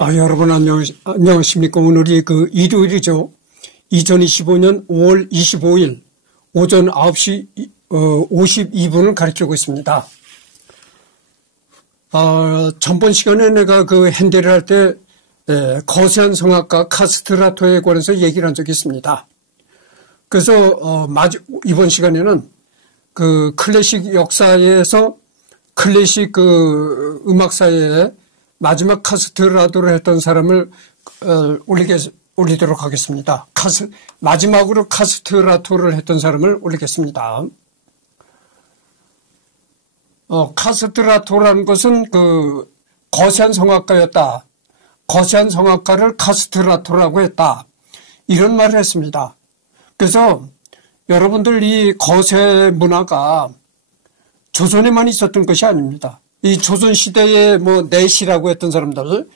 여러분 안녕하십니까. 오늘이 일요일이죠. 2025년 5월 25일 오전 9시 52분을 가리키고 있습니다. 전번 시간에 내가 핸델을 할 때 거세한 성악가 카스트라토에 관해서 얘기를 한 적이 있습니다. 그래서 이번 시간에는 클래식 역사에서 클래식 음악사에 마지막 카스트라토를 했던 사람을 올리도록 하겠습니다. 마지막으로 카스트라토를 했던 사람을 올리겠습니다. 카스트라토라는 것은 거세한 성악가였다. 거세한 성악가를 카스트라토라고 했다. 이런 말을 했습니다. 그래서 여러분들 이 거세 문화가 조선에만 있었던 것이 아닙니다. 이 조선시대에 내시라고 했던 사람들,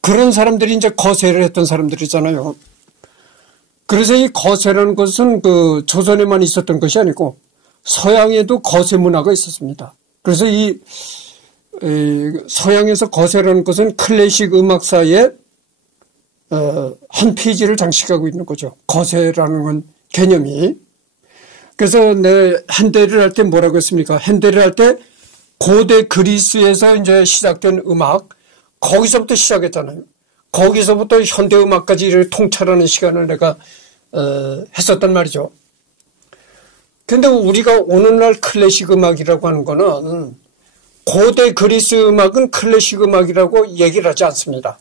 그런 사람들이 이제 거세를 했던 사람들이잖아요. 그래서 이 거세라는 것은 조선에만 있었던 것이 아니고 서양에도 거세 문화가 있었습니다. 그래서 이 서양에서 거세라는 것은 클래식 음악사의 한 페이지를 장식하고 있는 거죠. 거세라는 건 개념이. 그래서 내 핸델을 할 때 뭐라고 했습니까? 핸델을 할 때 고대 그리스에서 이제 시작된 음악, 거기서부터 시작했잖아요. 거기서부터 현대음악까지를 통찰하는 시간을 내가 했었단 말이죠. 그런데 우리가 오늘날 클래식 음악이라고 하는 거는 고대 그리스 음악은 클래식 음악이라고 얘기를 하지 않습니다.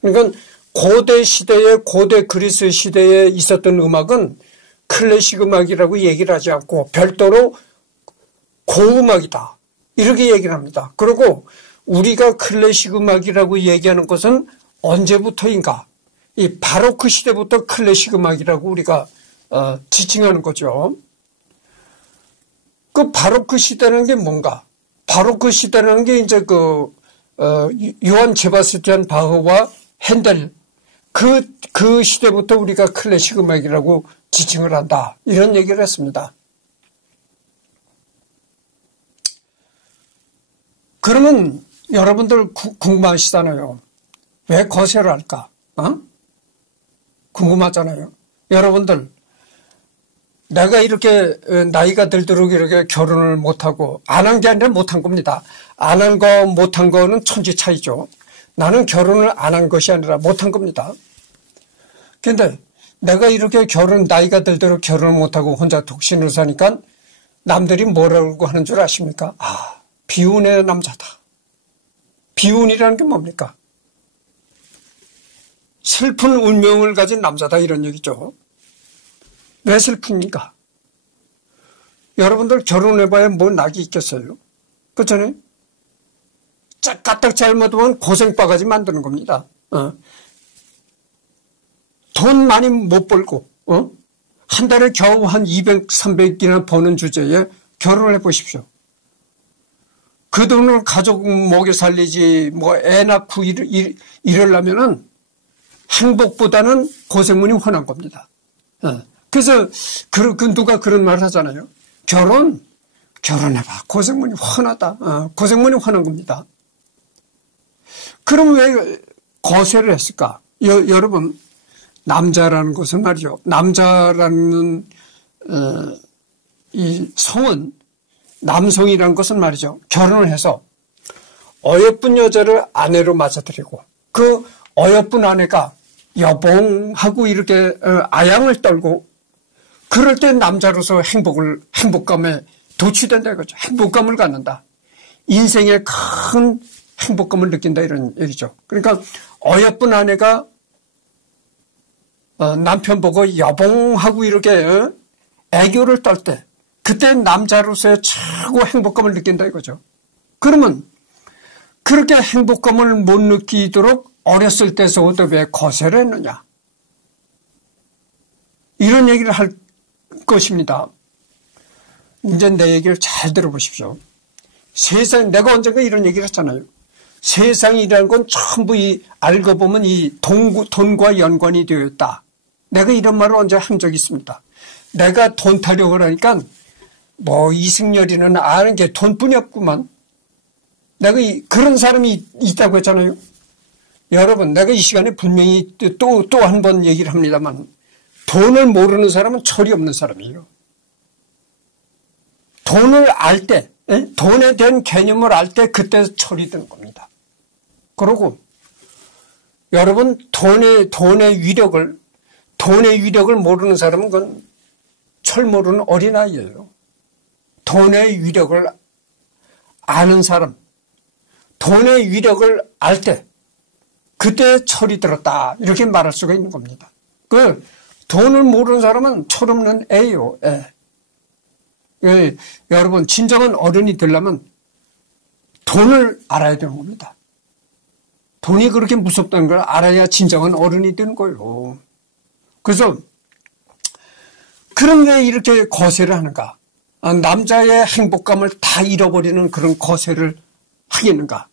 그러니까 고대 시대에, 고대 그리스 시대에 있었던 음악은 클래식 음악이라고 얘기를 하지 않고 별도로 고음악이다. 이렇게 얘기를 합니다. 그리고 우리가 클래식 음악이라고 얘기하는 것은 언제부터인가? 이 바로크 시대부터 클래식 음악이라고 우리가 지칭하는 거죠. 바로크 시대라는 게 뭔가? 바로크 시대라는 게 이제 요한 세바스찬 바흐와 핸델 그 시대부터 우리가 클래식 음악이라고 지칭을 한다. 이런 얘기를 했습니다. 그러면 여러분들 궁금하시잖아요. 왜 거세를 할까? 궁금하잖아요. 여러분들, 내가 이렇게 나이가 들도록 이렇게 결혼을 못하고, 안 한 게 아니라 못한 겁니다. 안 한 거, 못한 거는 천지 차이죠. 나는 결혼을 안 한 것이 아니라 못한 겁니다. 근데 내가 이렇게 나이가 들도록 결혼을 못하고 혼자 독신으로 사니까 남들이 뭐라고 하는 줄 아십니까? 비운의 남자다. 비운이라는 게 뭡니까? 슬픈 운명을 가진 남자다, 이런 얘기죠. 왜 슬픕니까? 여러분들 결혼해봐야 뭐 낙이 있겠어요? 그렇잖아요? 까딱 잘못하면 고생바가지 만드는 겁니다. 돈 많이 못 벌고, 한 달에 겨우 한 200, 300이나 버는 주제에 결혼을 해보십시오. 그 돈을 가족 먹여 살리지, 애 낳고 이러려면은 행복보다는 고생문이 훤한 겁니다. 그래서 누가 그런 말을 하잖아요. 결혼해봐. 고생문이 훤하다. 고생문이 훤한 겁니다. 그럼 왜 거세를 했을까? 여러분, 남자라는 것은 말이죠. 남자라는 이 성은, 남성이라는 것은 말이죠. 결혼을 해서 어여쁜 여자를 아내로 맞아들이고 그 어여쁜 아내가 여봉하고 이렇게 아양을 떨고 그럴 때 남자로서 행복감에 도취된다 이거죠. 행복감을 갖는다. 인생의 큰 행복감을 느낀다 이런 얘기죠. 그러니까 어여쁜 아내가 남편 보고 여봉하고 이렇게 애교를 떨 때 그때 남자로서의 최고 행복감을 느낀다 이거죠. 그러면 그렇게 행복감을 못 느끼도록 어렸을 때서부터 왜 거세를 했느냐? 이런 얘기를 할 것입니다. 이제 내 얘기를 잘 들어보십시오. 내가 언젠가 이런 얘기를 했잖아요. 세상이라는 건 전부 알고 보면 돈과 연관이 되어 있다. 내가 이런 말을 언제 한 적이 있습니다. 내가 돈 타령을 하니까 이승열이는 아는 게 돈뿐이 없구만. 내가 그런 사람이 있다고 했잖아요. 여러분, 내가 이 시간에 분명히 또 한 번 얘기를 합니다만, 돈을 모르는 사람은 철이 없는 사람이에요. 돈을 알 때, 돈에 대한 개념을 알 때 그때 철이 드는 겁니다. 그리고 여러분, 돈의 위력을 모르는 사람은 그건 철 모르는 어린아이예요. 돈의 위력을 아는 사람, 돈의 위력을 알 때 그때 철이 들었다 이렇게 말할 수가 있는 겁니다. 그 돈을 모르는 사람은 철없는 애예요. 애. 여러분, 진정한 어른이 되려면 돈을 알아야 되는 겁니다. 돈이 그렇게 무섭다는 걸 알아야 진정한 어른이 되는 거예요. 그래서 그런 왜 이렇게 거세를 하는가? 남자의 행복감을 다 잃어버리는 그런 거세를 하겠는가?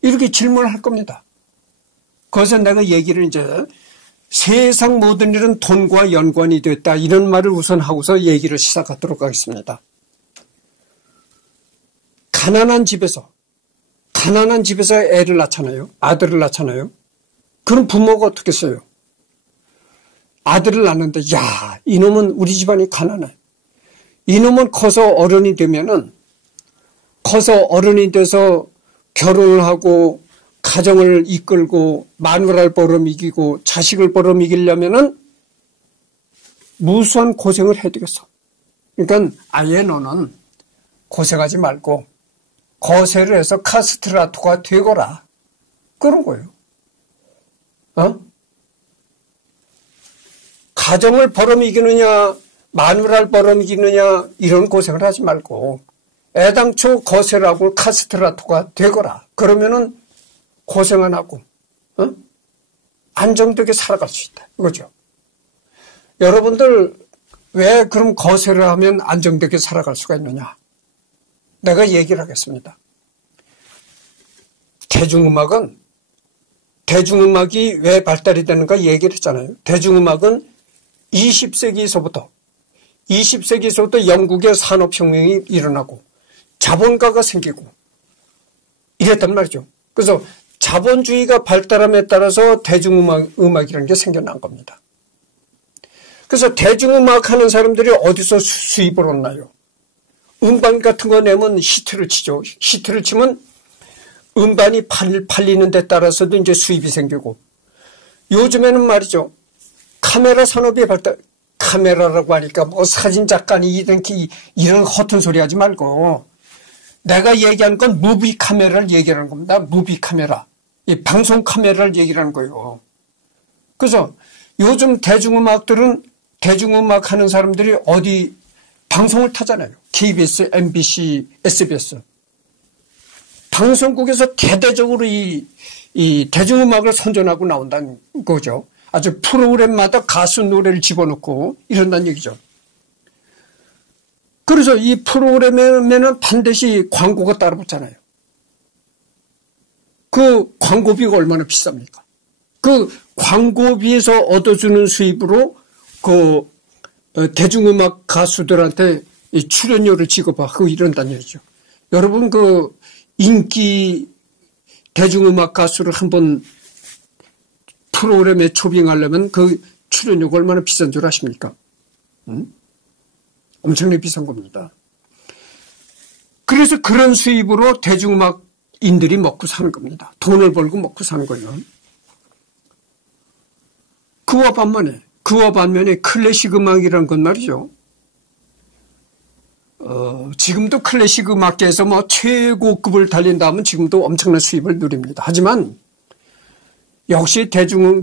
이렇게 질문을 할 겁니다. 그래서 내가 얘기를 이제 세상 모든 일은 돈과 연관이 됐다 이런 말을 우선 하고서 얘기를 시작하도록 하겠습니다. 가난한 집에서 애를 낳잖아요. 아들을 낳잖아요. 그럼 부모가 어떻게 써요? 아들을 낳는데 야, 이놈은 우리 집안이 가난해. 이놈은 커서 어른이 돼서 결혼을 하고 가정을 이끌고 마누라를 벌어먹이고 자식을 벌어먹이려면은 무수한 고생을 해야 되겠어. 그러니까 아예 너는 고생하지 말고 거세를 해서 카스트라토가 되거라. 그런 거예요. 가정을 벌어먹이느냐 마누라를 벌어먹이느냐 이런 고생을 하지 말고 애당초 거세를 하고 카스트라토가 되거라. 그러면은 고생 안 하고 안정되게 살아갈 수 있다. 이거죠. 여러분들 왜 그럼 거세를 하면 안정되게 살아갈 수가 있느냐. 내가 얘기를 하겠습니다. 대중음악이 왜 발달이 되는가 얘기를 했잖아요. 대중음악은 20세기서부터 영국의 산업혁명이 일어나고 자본가가 생기고 이랬단 말이죠. 그래서 자본주의가 발달함에 따라서 대중음악이라는 게 생겨난 겁니다. 그래서 대중음악 하는 사람들이 어디서 수입을 얻나요? 음반 같은 거 내면 히트를 치죠. 히트를 치면 음반이 팔리는 데 따라서도 이제 수입이 생기고 요즘에는 말이죠. 카메라 산업이 카메라라고 하니까 뭐 사진 작가니 이런 허튼 소리 하지 말고 내가 얘기하는 건 무비 카메라를 얘기하는 겁니다. 무비 카메라. 이 방송 카메라를 얘기하는 거예요. 그래서 요즘 대중음악 하는 사람들이 어디 방송을 타잖아요. KBS, MBC, SBS. 방송국에서 대대적으로 이 대중음악을 선전하고 나온다는 거죠. 아주 프로그램마다 가수 노래를 집어넣고 이런다는 얘기죠. 그래서 이 프로그램에는 반드시 광고가 따라붙잖아요. 그 광고비가 얼마나 비쌉니까? 그 광고비에서 얻어주는 수입으로 그 대중음악 가수들한테 출연료를 지급하고 이런다는 얘기죠. 여러분 그 인기 대중음악 가수를 한번 프로그램에 초빙하려면 그 출연료가 얼마나 비싼 줄 아십니까? 엄청나게 비싼 겁니다. 그래서 그런 수입으로 대중음악인들이 먹고 사는 겁니다. 돈을 벌고 먹고 사는 거예요. 그와 반면에 클래식 음악이라는 건 말이죠. 지금도 클래식 음악계에서 뭐 최고급을 달린다면 지금도 엄청난 수입을 누립니다. 하지만 역시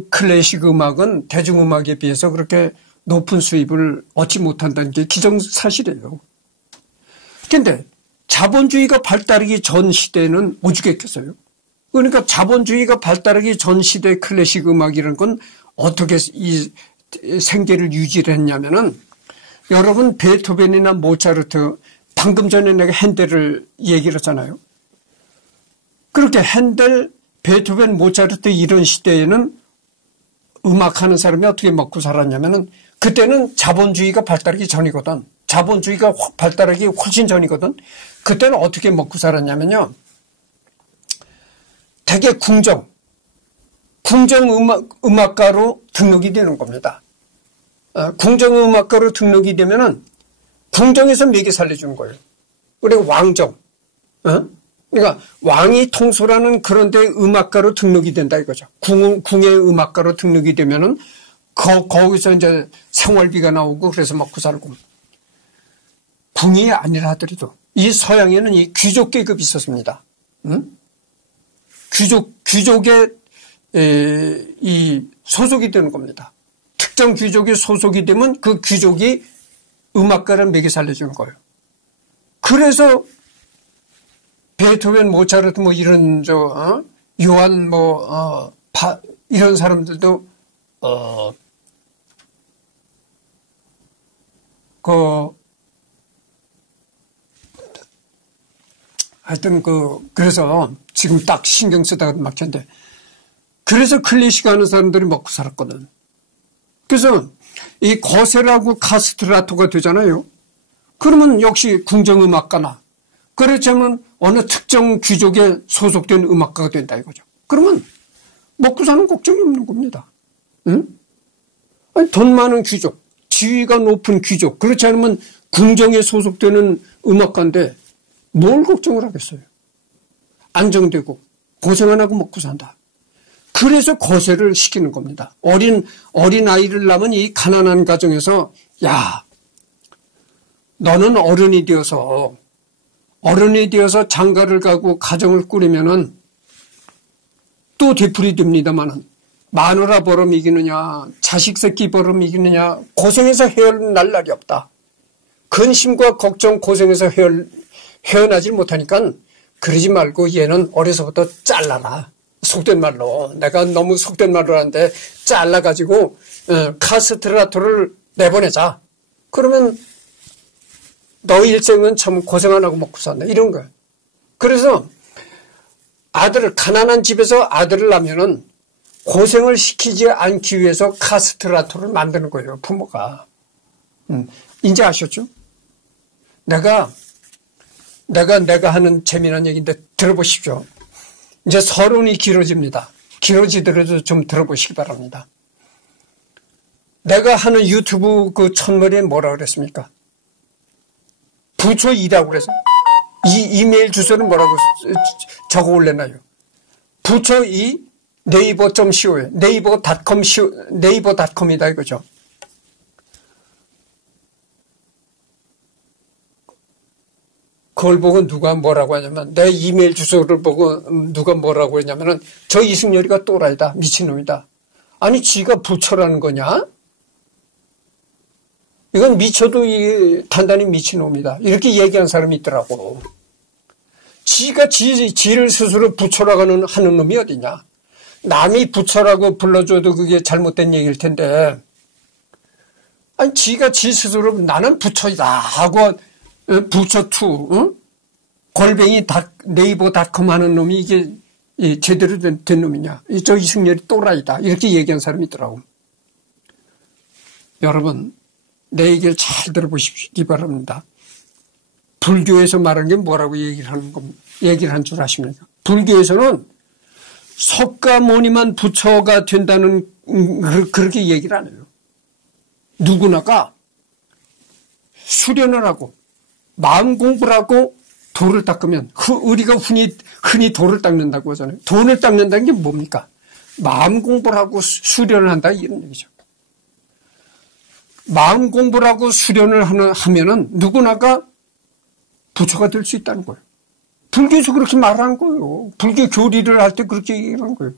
클래식 음악은 대중음악에 비해서 그렇게 높은 수입을 얻지 못한다는 게 기정사실이에요. 그런데 자본주의가 발달하기 전 시대에는 오죽했겠어요? 그러니까 자본주의가 발달하기 전 시대의 클래식 음악이라는 건 어떻게 이 생계를 유지를 했냐면은 여러분 베토벤이나 모차르트 방금 전에 내가 핸델을 얘기를 했잖아요. 그렇게 핸델, 베토벤, 모차르트 이런 시대에는 음악하는 사람이 어떻게 먹고 살았냐면은 그때는 자본주의가 발달하기 전이거든. 자본주의가 발달하기 훨씬 전이거든. 그때는 어떻게 먹고 살았냐면요. 대개 궁정, 궁정음악가로 등록이 되는 겁니다. 궁정음악가로 등록이 되면은 궁정에서 매개 살려주는 거예요. 그리고 왕정. 그러니까 왕이 통솔하는 그런 데 음악가로 등록이 된다 이거죠. 궁의 음악가로 등록이 되면은 거기서 이제 생활비가 나오고 그래서 먹고 살고. 궁이 아니라 하더라도 이 서양에는 이 귀족 계급이 있었습니다. 귀족의 이 소속이 되는 겁니다. 특정 귀족이 소속이 되면 그 귀족이 음악가를 매개 살려주는 거예요. 그래서 베토벤, 모차르트 뭐 이런 요한 이런 사람들도 하여튼 그래서 지금 딱 신경 쓰다가 막혔는데 그래서 클래식 하는 사람들이 먹고 살았거든. 그래서 이 거세라고 카스트라토가 되잖아요. 그러면 역시 궁정음악가나 그렇자면 어느 특정 귀족에 소속된 음악가가 된다 이거죠. 그러면 먹고 사는 걱정이 없는 겁니다. 응? 아니, 돈 많은 귀족, 지위가 높은 귀족, 그렇지 않으면 궁정에 소속되는 음악가인데 뭘 걱정을 하겠어요. 안정되고 고생 안 하고 먹고 산다. 그래서 거세를 시키는 겁니다. 어린 아이를 낳으면 이 가난한 가정에서 야, 너는 어른이 되어서 장가를 가고 가정을 꾸리면은 또 되풀이 됩니다만은 마누라 버럼 이기느냐, 자식 새끼 버럼 이기느냐, 고생해서 헤어날 날이 없다. 근심과 걱정 고생해서 헤어나질 못하니까 그러지 말고 얘는 어려서부터 잘라라. 속된 말로. 내가 너무 속된 말로 하는데 잘라가지고 카스트라토를 내보내자. 그러면 너 일생은 참 고생 안 하고 먹고 산다. 이런 거예요. 그래서 가난한 집에서 아들을 낳으면은 고생을 시키지 않기 위해서 카스트라토를 만드는 거예요. 부모가. 이제 아셨죠? 내가 하는 재미난 얘기인데 들어보십시오. 이제 서론이 길어집니다. 길어지더라도 좀 들어보시기 바랍니다. 내가 하는 유튜브 그 첫머리에 뭐라 그랬습니까? 부처2라고 그래서 이 이메일 주소는 뭐라고 적어 올려놔요. 부처2 네이버.co에 네이버닷컴이다 이거죠. 그걸 보고 누가 뭐라고 하냐면 내 이메일 주소를 보고 누가 뭐라고 했냐면은 저 이승열이가 또라이다. 미친놈이다. 아니 지가 부처라는 거냐? 이건 미쳐도 단단히 미친놈이다. 이렇게 얘기한 사람이 있더라고. 지가 지를 스스로 부처라고 하는 놈이 어디냐? 남이 부처라고 불러줘도 그게 잘못된 얘기일 텐데 아니 지가 지 스스로 나는 부처이다 하고 부처2 응? 골뱅이 네이버닷컴 하는 놈이 이게 제대로 된 놈이냐? 저 이승열이 또라이다. 이렇게 얘기한 사람이 있더라고. 여러분 내 얘기를 잘 들어보시기 바랍니다. 불교에서 말하는 게 뭐라고 얘기를 한 줄 아십니까? 불교에서는 석가모니만 부처가 된다는 그렇게 얘기를 안 해요. 누구나가 수련을 하고 마음 공부를 하고 돌을 닦으면 우리가 흔히 돌을 닦는다고 하잖아요. 돌을 닦는다는 게 뭡니까? 마음 공부를 하고 수련을 한다 이런 얘기죠. 마음 공부를 하고 수련을 하면은 누구나가 부처가 될 수 있다는 거예요. 불교에서 그렇게 말하는 거예요. 불교 교리를 할 때 그렇게 얘기하는 거예요.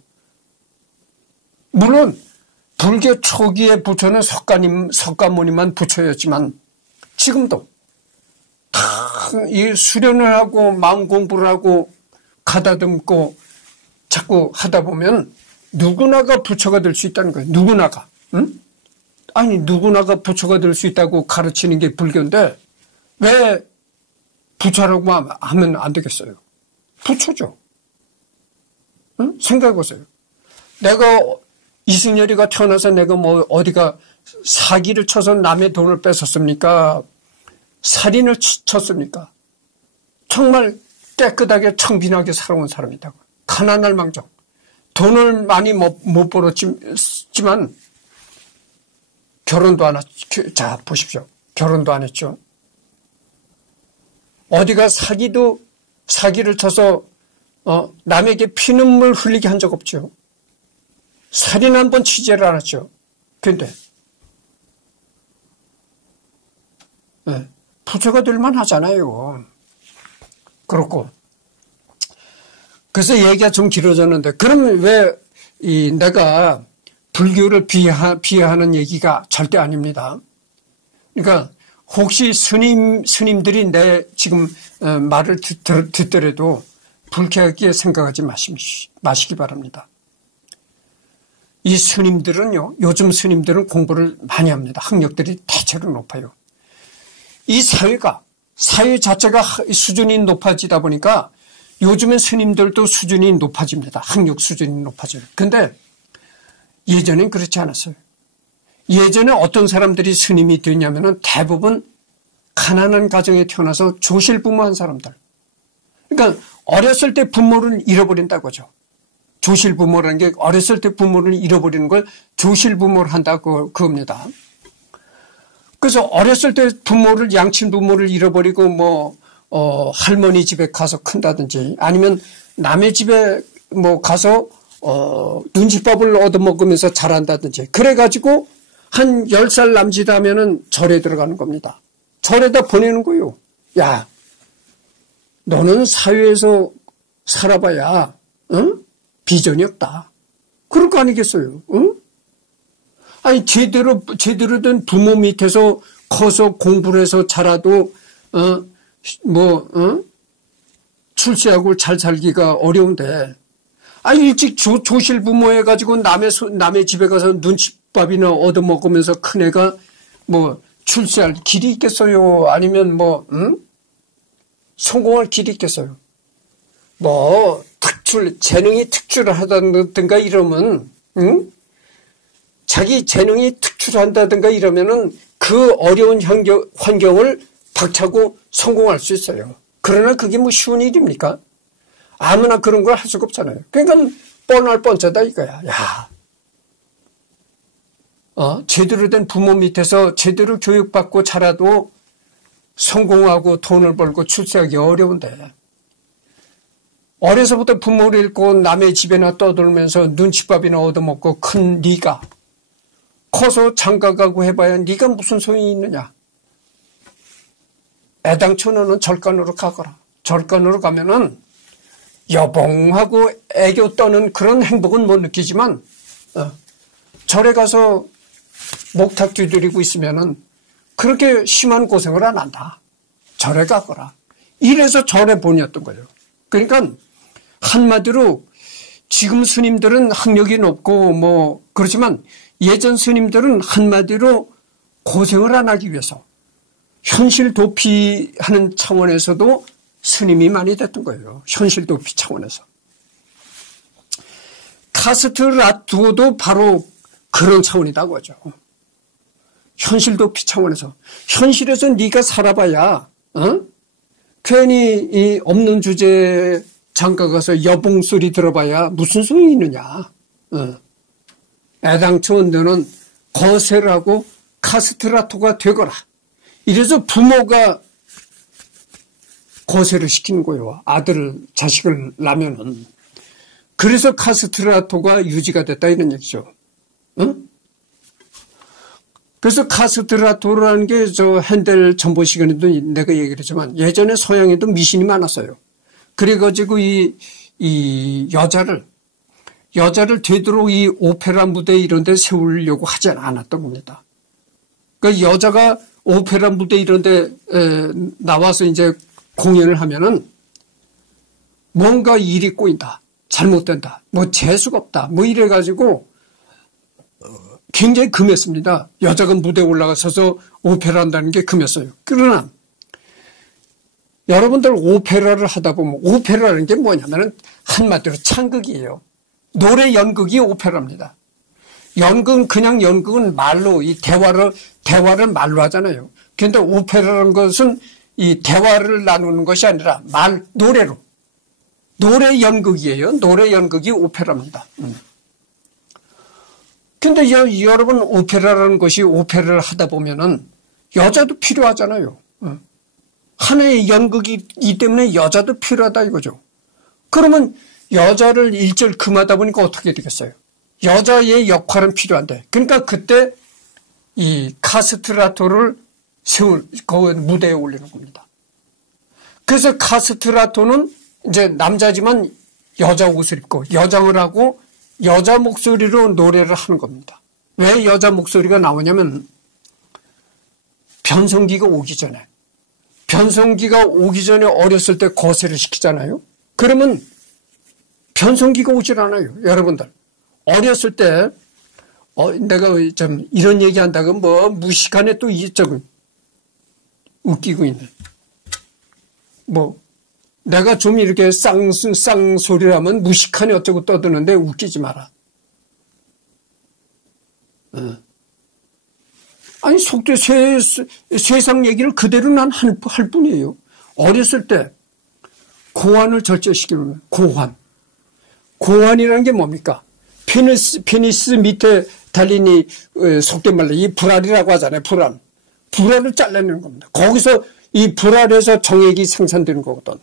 물론 불교 초기의 부처는 석가모니만 부처였지만 지금도 다 이 수련을 하고 마음 공부를 하고 가다듬고 자꾸 하다 보면 누구나가 부처가 될 수 있다는 거예요. 누구나가. 응? 아니 누구나가 부처가 될 수 있다고 가르치는 게 불교인데 왜 부처라고 하면 안 되겠어요? 부처죠. 응? 생각해보세요. 내가 이승열이가 태어나서 내가 뭐 어디가 사기를 쳐서 남의 돈을 뺏었습니까? 살인을 쳤습니까? 정말 깨끗하게 청빈하게 살아온 사람이다고. 가난할 망정. 돈을 많이 못 벌었지만 결혼도 안 했죠. 자, 보십시오. 결혼도 안 했죠. 어디가 사기를 쳐서 남에게 피눈물 흘리게 한 적 없죠. 살인 한 번 취재를 안 했죠. 근데 부자가 될 만하잖아요. 그렇고 그래서 얘기가 좀 길어졌는데 그럼 왜 내가 불교를 비하하는 얘기가 절대 아닙니다. 그러니까 혹시 스님들이 내 지금 말을 듣더라도 불쾌하게 생각하지 마시기 바랍니다. 이 스님들은요, 요즘 스님들은 공부를 많이 합니다. 학력들이 대체로 높아요. 이 사회 자체가 수준이 높아지다 보니까 요즘엔 스님들도 수준이 높아집니다. 학력 수준이 높아져요. 근데 예전엔 그렇지 않았어요. 예전에 어떤 사람들이 스님이 됐냐면은 대부분 가난한 가정에 태어나서 조실부모한 사람들. 그러니까 어렸을 때 부모를 잃어버린다고 하죠. 조실부모라는 게 어렸을 때 부모를 잃어버리는 걸 조실부모를 한다고 그겁니다. 그래서 어렸을 때 양친 부모를 잃어버리고 할머니 집에 가서 큰다든지 아니면 남의 집에 가서 눈칫밥을 얻어먹으면서 자란다든지 그래가지고 한 10살 남짓 하면은 절에 들어가는 겁니다. 절에다 보내는 거예요. 야, 너는 사회에서 살아봐야 비전이 없다. 그럴 거 아니겠어요? 응? 아니 제대로 된 부모 밑에서 커서 공부를 해서 자라도 출세하고 잘 살기가 어려운데 일찍 조실 부모 해가지고 남의 집에 가서 눈칫밥이나 얻어먹으면서 큰 애가 출세할 길이 있겠어요? 아니면 성공할 길이 있겠어요? 재능이 특출하다든가 이러면, 자기 재능이 특출한다든가 이러면은 그 어려운 환경을 박차고 성공할 수 있어요. 그러나 그게 쉬운 일입니까? 아무나 그런 걸 할 수가 없잖아요. 그러니까 뻔할 뻔짜다 이거야. 야, 제대로 된 부모 밑에서 제대로 교육받고 자라도 성공하고 돈을 벌고 출세하기 어려운데 어려서부터 부모를 잃고 남의 집에나 떠돌면서 눈칫밥이나 얻어먹고 큰 네가 커서 장가가고 해봐야 네가 무슨 소용이 있느냐. 애당초 너는 절간으로 가거라. 절간으로 가면은 여봉하고 애교 떠는 그런 행복은 못 느끼지만 절에 가서 목탁 두드리고 있으면은 그렇게 심한 고생을 안 한다. 절에 가거라. 이래서 절에 보냈던 거예요. 그러니까 한마디로 지금 스님들은 학력이 높고 그렇지만 예전 스님들은 한마디로 고생을 안 하기 위해서 현실 도피하는 차원에서도 스님이 많이 됐던 거예요. 현실 도피 차원에서. 카스트라투도 바로 그런 차원이라고 하죠. 현실 도피 차원에서. 현실에서 네가 살아봐야 괜히 이 없는 주제에 장가 가서 여봉 소리 들어봐야 무슨 소용이 있느냐. 애당초 너는 거세를 하고 카스트라토가 되거라. 이래서 부모가 거세를 시키는 거예요. 자식을 낳으면은. 그래서 카스트라토가 유지가 됐다 이런 얘기죠. 그래서 카스트라토라는 게 핸델 전보 시간에도 내가 얘기를 했지만 예전에 서양에도 미신이 많았어요. 그래가지고 이 여자를 되도록 이 오페라 무대 이런 데 세우려고 하지 않았던 겁니다. 그러니까 여자가 오페라 무대 이런 데 나와서 이제 공연을 하면은 뭔가 일이 꼬인다. 잘못된다. 재수가 없다. 이래가지고 굉장히 금했습니다. 여자가 무대에 올라가서 오페라 한다는 게 금했어요. 그러나 여러분들 오페라를 하다 보면 오페라라는 게 뭐냐면은 한마디로 창극이에요. 노래 연극이 오페라입니다. 그냥 연극은 말로 이 대화를 말로 하잖아요. 그런데 오페라라는 것은 이 대화를 나누는 것이 아니라 노래로 노래 연극이에요. 노래 연극이 오페라입니다. 근데 여러분 오페라라는 것이 오페라를 하다 보면은 여자도 필요하잖아요. 하나의 연극이기 때문에 여자도 필요하다 이거죠. 그러면 여자를 일절 금하다 보니까 어떻게 되겠어요? 여자의 역할은 필요한데. 그러니까 그때 이 카스트라토를 그 무대에 올리는 겁니다. 그래서 카스트라토는 이제 남자지만 여자 옷을 입고 여장을 하고 여자 목소리로 노래를 하는 겁니다. 왜 여자 목소리가 나오냐면 변성기가 오기 전에 어렸을 때 거세를 시키잖아요. 그러면 변성기가 오질 않아요. 여러분들 어렸을 때 내가 좀 이런 얘기한다고 뭐 무식하네 또 이쪽은 웃기고 있네. 뭐 내가 좀 이렇게 쌍소리를 하면 무식하네 어쩌고 떠드는데 웃기지 마라. 아니 속대 세상 얘기를 그대로 난 할 뿐이에요. 어렸을 때 고환을 절제시키는 고환이라는 게 뭡니까? 페니스 밑에 달린 이 속된 말로 이 불알이라고 하잖아요. 불알을 잘라내는 겁니다. 거기서 이 불알에서 정액이 생산되는 거거든.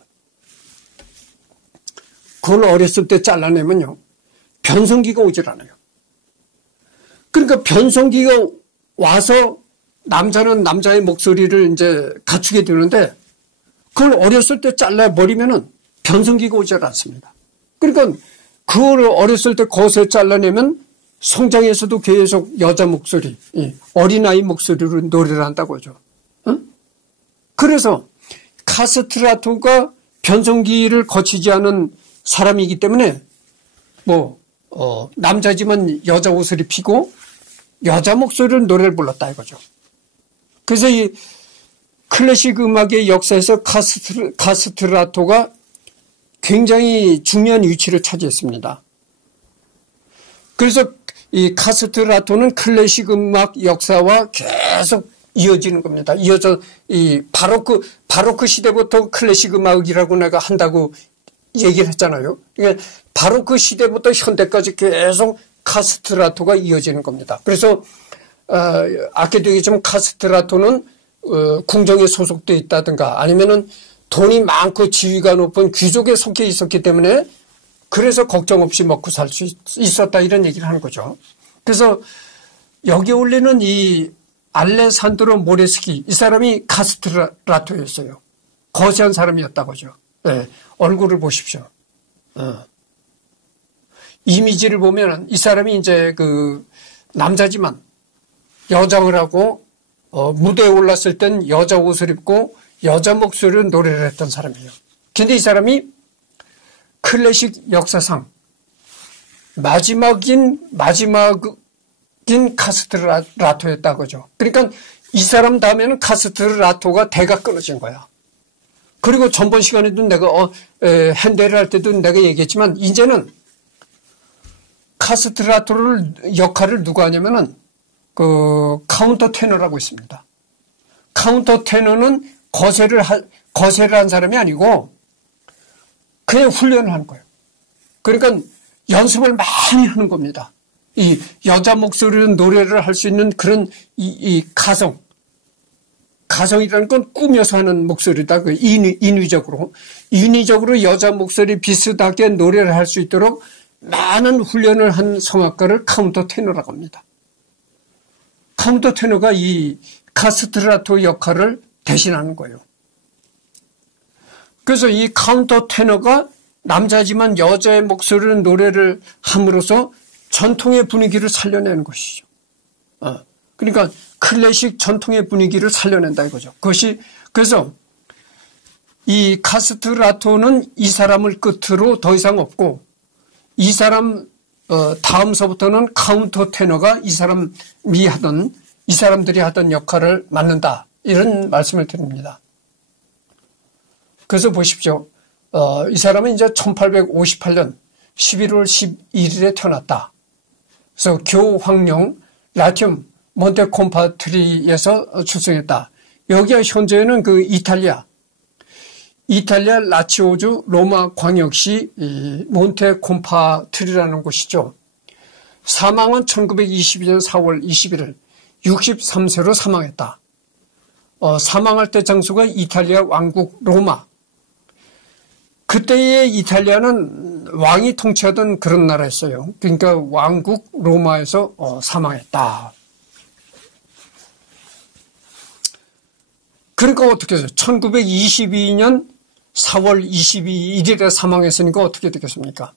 그걸 어렸을 때 잘라내면요 변성기가 오질 않아요. 그러니까 변성기가 와서 남자는 남자의 목소리를 이제 갖추게 되는데 그걸 어렸을 때 잘라버리면은 변성기가 오질 않습니다. 그러니까 그걸 어렸을 때 거세 잘라내면 성장에서도 계속 여자 목소리, 어린아이 목소리로 노래를 한다고 하죠. 그래서 카스트라토가 변성기를 거치지 않은 사람이기 때문에 남자지만 여자 옷을 입히고 여자 목소리로 노래를 불렀다 이거죠. 그래서 이 클래식 음악의 역사에서 카스트라토가 굉장히 중요한 위치를 차지했습니다. 그래서 이 카스트라토는 클래식 음악 역사와 계속 이어지는 겁니다. 이어져 이 바로크 시대부터 클래식 음악이라고 내가 한다고 얘기를 했잖아요. 그러니까 바로크 시대부터 현대까지 계속 카스트라토가 이어지는 겁니다. 그래서 아까도 얘기했지만 카스트라토는 궁정에 소속돼 있다든가 아니면은 돈이 많고 지위가 높은 귀족에 속해 있었기 때문에 그래서 걱정 없이 먹고 살 수 있었다 이런 얘기를 하는 거죠. 그래서 여기 올리는 이 알레산드로 모레스키 이 사람이 카스트라토였어요. 거세한 사람이었다고 하죠. 네, 얼굴을 보십시오. 이미지를 보면 이 사람이 이제 그 남자지만 여장을 하고 무대에 올랐을 땐 여자 옷을 입고 여자 목소리로 노래를 했던 사람이에요. 근데 이 사람이 클래식 역사상 마지막인 카스트라토였다고 하죠. 그러니까 이 사람 다음에는 카스트라토가 대가 끊어진 거야. 그리고 전번 시간에도 내가 핸델을 할 때도 내가 얘기했지만 이제는 카스트라토를 역할을 누가 하냐면은 그 카운터 테너라고 있습니다. 카운터 테너는 거세를 한 사람이 아니고 그냥 훈련을 하는 거예요. 그러니까 연습을 많이 하는 겁니다. 이 여자 목소리로 노래를 할 수 있는 그런 이 가성이라는 건 꾸며서 하는 목소리다. 그 인위적으로 여자 목소리 비슷하게 노래를 할 수 있도록 많은 훈련을 한 성악가를 카운터 테너라고 합니다. 카운터 테너가 이 카스트라토 역할을 대신하는 거예요. 그래서 이 카운터 테너가 남자지만 여자의 목소리로 노래를 함으로써 전통의 분위기를 살려내는 것이죠. 그러니까 클래식 전통의 분위기를 살려낸다 이거죠. 그래서 이 카스트라토는 이 사람을 끝으로 더 이상 없고 이 사람 다음서부터는 카운터 테너가 이 사람들이 하던 역할을 맡는다. 이런 말씀을 드립니다. 그래서 보십시오. 이 사람은 이제 1858년 11월 11일에 태어났다. 그래서 교황령 라티움 몬테콤파트리에서 출생했다. 여기가 현재는 그 이탈리아 이탈리아 라치오주 로마 광역시 몬테콤파트리라는 곳이죠. 사망은 1922년 4월 21일 63세로 사망했다. 사망할 때 장소가 이탈리아 왕국 로마. 그때의 이탈리아는 왕이 통치하던 그런 나라였어요. 그러니까 왕국 로마에서 사망했다. 그러니까 어떻게 해서 1922년 4월 22일에 사망했으니까 어떻게 되겠습니까?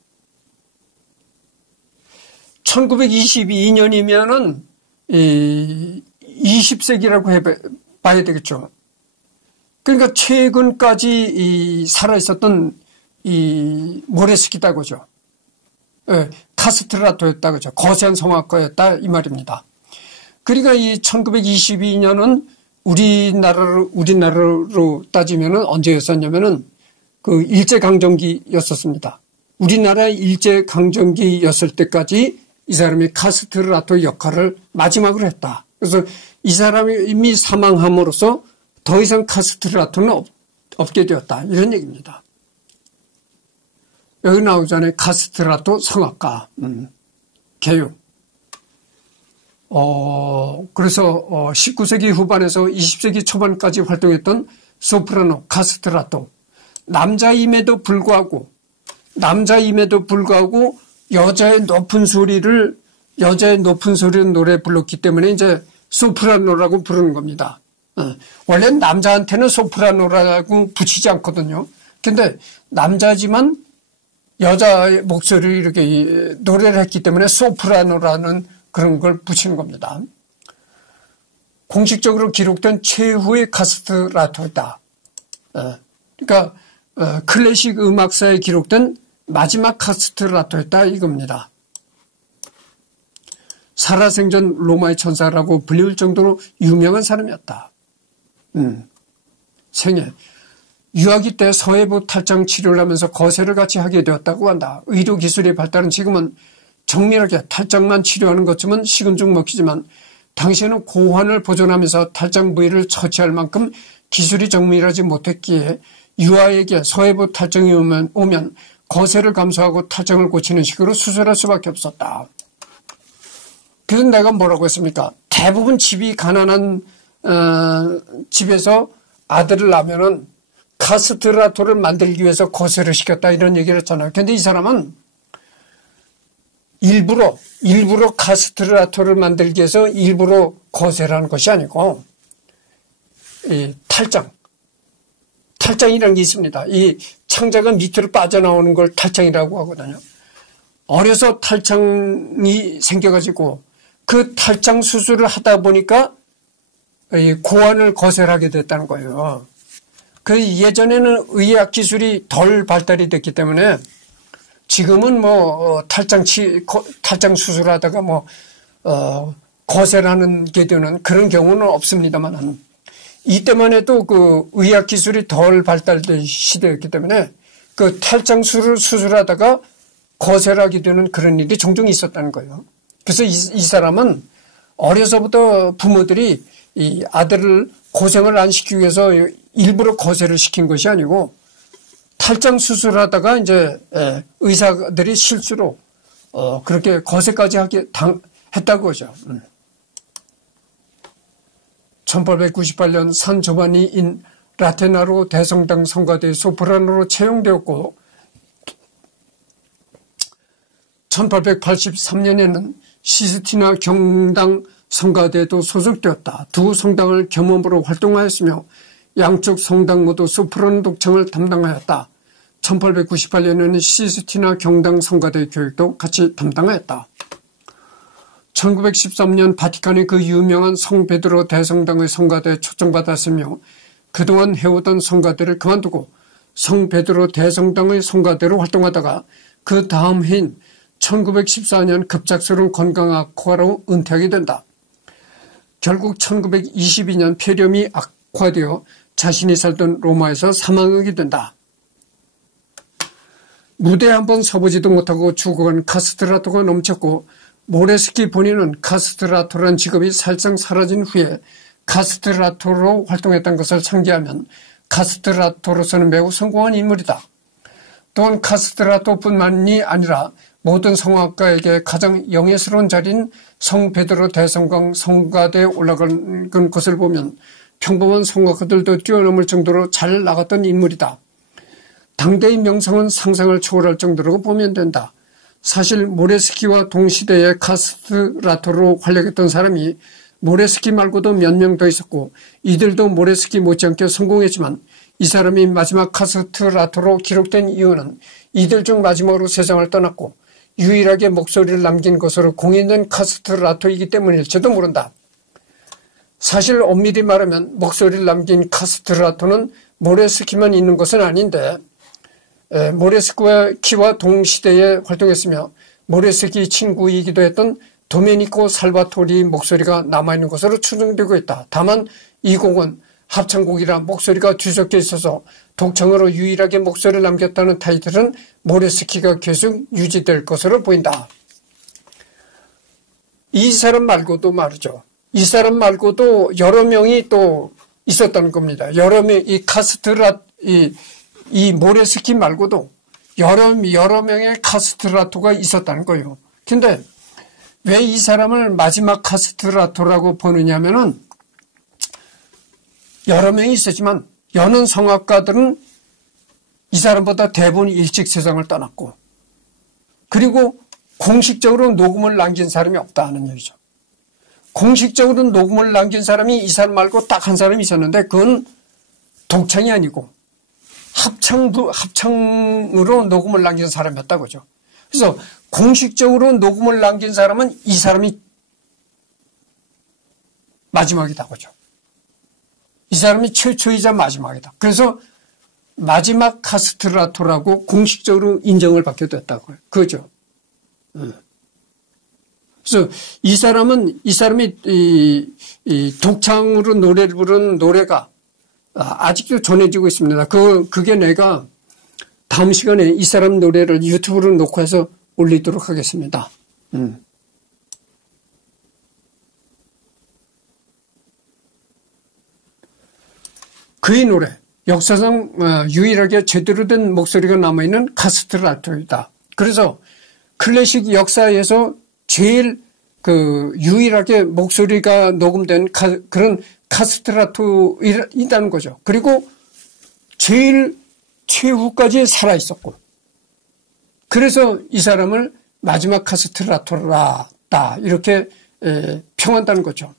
1922년이면은 20세기라고 해봐야 되겠죠. 그러니까 최근까지 살아 있었던 이 모레스키다고죠. 카스트라토였다 그죠. 거세한 성악가였다 이 말입니다. 그러니까 이 1922년은 우리나라로 따지면은 언제였었냐면은 그 일제강점기였었습니다. 우리나라의 일제강점기였을 때까지 이 사람이 카스트라토 역할을 마지막으로 했다. 그래서 이 사람이 사망함으로써 더 이상 카스트라토는 없게 되었다. 이런 얘기입니다. 여기 나오잖아요. 카스트라토 성악가. 개요. 그래서 19세기 후반에서 20세기 초반까지 활동했던 소프라노 카스트라토. 남자임에도 불구하고 여자의 높은 소리로 노래 불렀기 때문에 이제 소프라노라고 부르는 겁니다. 원래 남자한테는 소프라노라고 붙이지 않거든요. 근데 남자지만 여자의 목소리를 이렇게 노래를 했기 때문에 소프라노라는 그런 걸 붙이는 겁니다. 공식적으로 기록된 최후의 카스트라토다. 그러니까 클래식 음악사에 기록된 마지막 카스트라토였다 이겁니다. 살아생전 로마의 천사라고 불릴 정도로 유명한 사람이었다. 생애. 유아기 때 서해부 탈장 치료를 하면서 거세를 같이 하게 되었다고 한다. 의료기술의 발달은 지금은 정밀하게 탈장만 치료하는 것쯤은 식은죽 먹히지만 당시에는 고환을 보존하면서 탈장 부위를 처치할 만큼 기술이 정밀하지 못했기에 유아에게 서해부 탈장이 오면 거세를 감소하고 탈장을 고치는 식으로 수술할 수밖에 없었다. 그래서 내가 뭐라고 했습니까? 대부분 집이 가난한 집에서 아들을 낳으면은 카스트라토를 만들기 위해서 거세를 시켰다 이런 얘기를 했잖아요. 그런데 이 사람은 일부러 카스트라토를 만들기 위해서 일부러 거세라는 것이 아니고 이 탈장이라는 게 있습니다. 이 창자가 밑으로 빠져나오는 걸 탈장이라고 하거든요. 어려서 탈장이 생겨가지고 그 탈장 수술을 하다 보니까 고환을 거세를 하게 됐다는 거예요. 그 예전에는 의학 기술이 덜 발달이 됐기 때문에 지금은 뭐 탈장 수술하다가 거세를 하는 게 되는 그런 경우는 없습니다만 이때만 해도 그 의학 기술이 덜 발달된 시대였기 때문에 그 탈장 수술하다가 거세를 하게 되는 그런 일이 종종 있었다는 거예요. 그래서 이 사람은 어려서부터 부모들이 이 아들을 고생을 안 시키기 위해서 일부러 거세를 시킨 것이 아니고 탈장 수술하다가 이제 의사들이 실수로 그렇게 거세까지 했다고 하죠. 1898년 산 조바니인 라테나로 대성당 성가대 소프라노로 채용되었고 1883년에는 시스티나 경당 성가대도 소속되었다. 두 성당을 겸업으로 활동하였으며 양쪽 성당 모두 소프라노 독창을 담당하였다. 1898년에는 시스티나 경당 성가대 교육도 같이 담당하였다. 1913년 바티칸의 그 유명한 성베드로 대성당의 성가대에 초청받았으며 그동안 해오던 성가대를 그만두고 성베드로 대성당의 성가대로 활동하다가 그 다음 해인 1914년 급작스러운 건강 악화로 은퇴하게 된다. 결국 1922년 폐렴이 악화되어 자신이 살던 로마에서 사망하게 된다. 무대에 한번 서보지도 못하고 죽어간 카스트라토가 넘쳤고 모레스키 본인은 카스트라토란 직업이 살짝 사라진 후에 카스트라토로 활동했던 것을 상기하면 카스트라토로서는 매우 성공한 인물이다. 또한 카스트라토뿐만이 아니라 모든 성악가에게 가장 영예스러운 자리인 성 베드로 대성당 성가대에 올라간 것을 보면 평범한 성악가들도 뛰어넘을 정도로 잘 나갔던 인물이다. 당대의 명성은 상상을 초월할 정도로 보면 된다. 사실 모레스키와 동시대의 카스트라토로 활약했던 사람이 모레스키 말고도 몇 명 더 있었고 이들도 모레스키 못지않게 성공했지만 이 사람이 마지막 카스트라토로 기록된 이유는 이들 중 마지막으로 세상을 떠났고 유일하게 목소리를 남긴 것으로 공인된 카스트라토이기 때문일지도 모른다. 사실 엄밀히 말하면 목소리를 남긴 카스트라토는 모레스키만 있는 것은 아닌데 모레스키와 동시대에 활동했으며 모레스키 친구이기도 했던 도메니코 살바토리 목소리가 남아있는 것으로 추정되고 있다. 다만 이 곡은 합창곡이라 목소리가 뒤섞여 있어서 독창으로 유일하게 목소리를 남겼다는 타이틀은 모레스키가 계속 유지될 것으로 보인다. 이 사람 말고도 말이죠. 이 사람 말고도 여러 명이 또 있었다는 겁니다. 여러 명, 이 모레스키 말고도 여러 명의 카스트라토가 있었다는 거예요. 근데 왜 이 사람을 마지막 카스트라토라고 보느냐면은 여러 명이 있었지만 여는 성악가들은 이 사람보다 대부분 일찍 세상을 떠났고 그리고 공식적으로 녹음을 남긴 사람이 없다는 얘기죠. 공식적으로 녹음을 남긴 사람이 이 사람 말고 딱 한 사람이 있었는데 그건 독창이 아니고 합창으로 녹음을 남긴 사람이었다고죠. 그래서 공식적으로 녹음을 남긴 사람은 이 사람이 마지막이다고죠. 이 사람이 최초이자 마지막이다. 그래서 마지막 카스트라토라고 공식적으로 인정을 받게 됐다고요. 그죠? 그래서 이 사람이 독창으로 노래를 부르는 노래가 아직도 전해지고 있습니다. 그게 내가 다음 시간에 이 사람 노래를 유튜브로 녹화해서 올리도록 하겠습니다. 그의 노래, 역사상 유일하게 제대로 된 목소리가 남아있는 카스트라토이다. 그래서 클래식 역사에서 제일 유일하게 목소리가 녹음된 그런 카스트라토이다는 거죠. 그리고 제일 최후까지 살아있었고 그래서 이 사람을 마지막 카스트라토라다 이렇게 평한다는 거죠.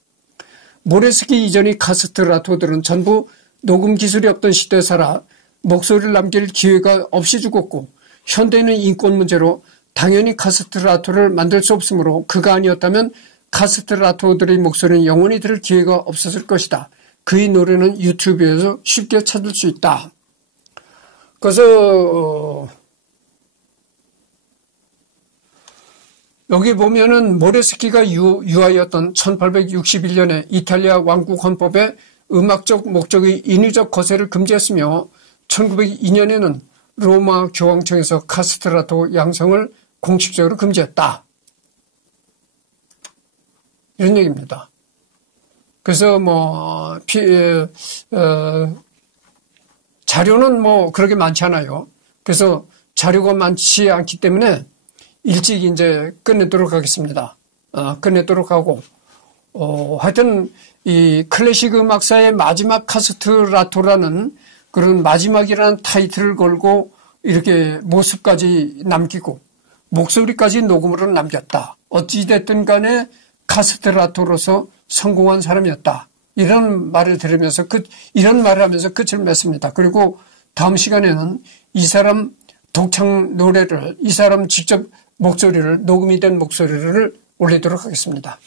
모레스키 이전의 카스트라토들은 전부 녹음 기술이 없던 시대에 살아 목소리를 남길 기회가 없이 죽었고 현대는 인권 문제로 당연히 카스트라토를 만들 수 없으므로 그가 아니었다면 카스트라토들의 목소리는 영원히 들을 기회가 없었을 것이다. 그의 노래는 유튜브에서 쉽게 찾을 수 있다. 그래서 여기 보면은 모레스키가 유하였던 1861년에 이탈리아 왕국 헌법에 음악적 목적의 인위적 거세를 금지했으며 1902년에는 로마 교황청에서 카스트라토 양성을 공식적으로 금지했다. 이런 얘기입니다. 그래서 자료는 그렇게 많지 않아요. 그래서 자료가 많지 않기 때문에 일찍 이제 끝내도록 하겠습니다. 끝내도록 하고, 하여튼 이 클래식 음악사의 마지막 카스트라토라는 그런 마지막이라는 타이틀을 걸고 이렇게 모습까지 남기고 목소리까지 녹음으로 남겼다. 어찌됐든 간에 카스트라토로서 성공한 사람이었다. 이런 말을 들으면서 이런 말을 하면서 끝을 맺습니다. 그리고 다음 시간에는 이 사람 독창 노래를, 이 사람 직접 목소리를, 녹음이 된 목소리를 올리도록 하겠습니다.